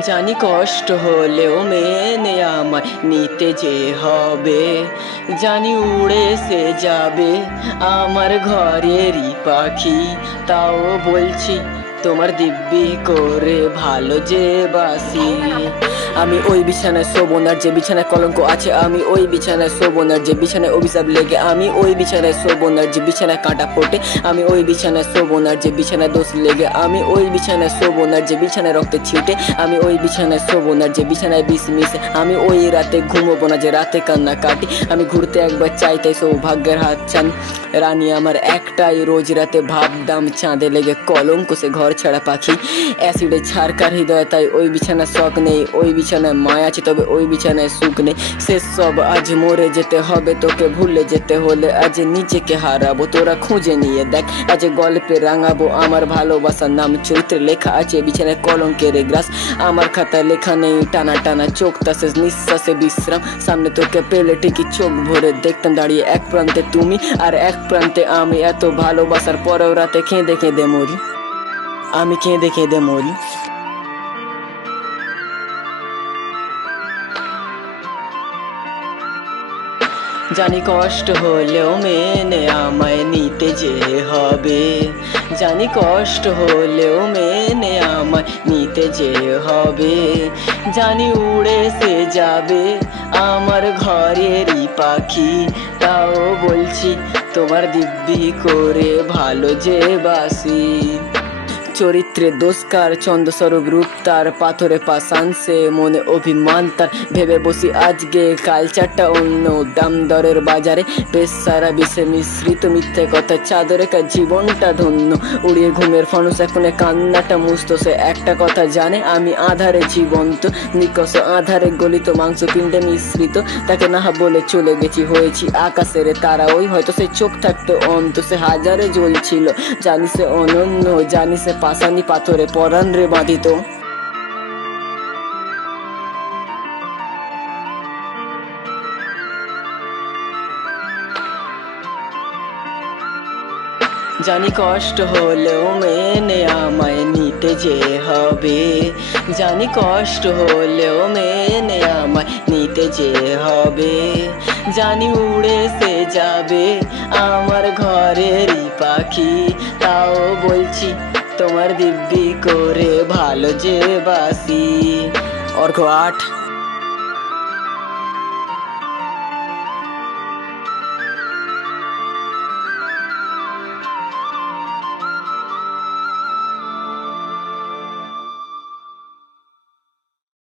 জানি কষ্ট হলেও মেনে আমায় নিতে যে হবে। জানি উড়ে সে যাবে আমার ঘরেরই পাখি, তাও বলছি তোমার দিব্যি করে ভালো যে বাসি। আমি ওই বিছানায় শোবো না যে বিছানায় কলঙ্ক আছে, আমি ওই বিছানায় শোবো না যে বিছানায় অভিশাপ লেগে, আমি ওই বিছানায় শোবো না যে বিছানায় কাঁটা ফোটে, আমি ওই বিছানায় শোবো না যে বিছানায় দোষ লেগে, আমি ওই বিছানায় শোবো না যে বিছানায় রক্তে ছিটে, আমি ওই বিছানায় শোবো না যে বিছানায় বিষ মিশে, আমি ওই রাতে ঘুমোবো না যে রাতে কান্না কাটি। আমি ঘুরতে একবার চাই তাই সৌভাগ্যের হাত ছান রানী আমার একটাই, রোজ রাতে ভাবতাম চাঁদে লেগে কলঙ্ক সে ঘর ছাড়া পাখি। অ্যাসিডে ছাড়কার হৃদয় তাই ওই বিছানার শখ নেই, ওই বিছানায় মায়া আছে তবে ওই বিছানায় সুখ নেই। শেষ সব আজ মরে যেতে হবে, তোকে ভুলে যেতে হলে আজ নিজেকে হারাবো, তোরা খুঁজে নিয়ে দেখ আজ গল্পে রাঙাবো আমার ভালোবাসার নাম চরিত্রে লেখা আছে বিছানায় কলঙ্কের গ্রাস। আমার খাতায় লেখা নেই টানা টানা চোখ তা শেষ নিঃশ্বাসে বিশ্রাম, সামনে তোকে পেলে ঠিকই চোখ ভরে দেখতাম দাঁড়িয়ে এক প্রান্তে তুমি আর এক প্রান্তে আমি, এত ভালোবাসার পরেও রাতে কেঁদে কেঁদে মরি, আমি কেঁদে কেঁদে মরি। জানি কষ্ট হলেও মেনে আমায় নিতে যে হবে, জানি কষ্ট হলেও মেনে আমায় নিতে যে হবে। জানি উড়ে সে যাবে আমার ঘরেরই পাখি, তাও বলছি তোমার দিব্যি করে ভালো যে বাসি। চরিত্রে দোষকার চন্দ্রস্বরূপ রূপ তার, পাথরে পাষাণ সে মনে অভিমান তার, ভেবে বসি আজকে কালচারটা অন্য দাম দরের বাজারে, বেশ সারা বিষে মিশ্রিত মিথ্যে কথা চাদরে কার জীবনটা ধন্য, উড়িয়ে ঘুমের ফানুস এখনে কান্নাটা মুস্ত, সে একটা কথা জানে আমি আধারে জীবন্ত, নিকষ আধারে গলিত মাংস পিণ্ডে মিশ্রিত, তাকে না বলে চলে গেছি হয়েছি আকাশের তারা, ওই হয়তো সে চোখ থাকতো অন্ত, সে হাজারে জ্বলছিল জানি সে অনন্য, জানি সে পাষাণী পাথরে পরাণ রে বাঁধিত। জানি কষ্ট হলেও মেনে আমায় নিতে যে হবে, জানি কষ্ট হলেও মেনে আমায় নিতে যে হবে। জানি উড়ে সে যাবে আমার ঘরেরই পাখি, তাও বলছি তোমার দিব্যি করে ভালো যে বাসি। অর্ঘ 8।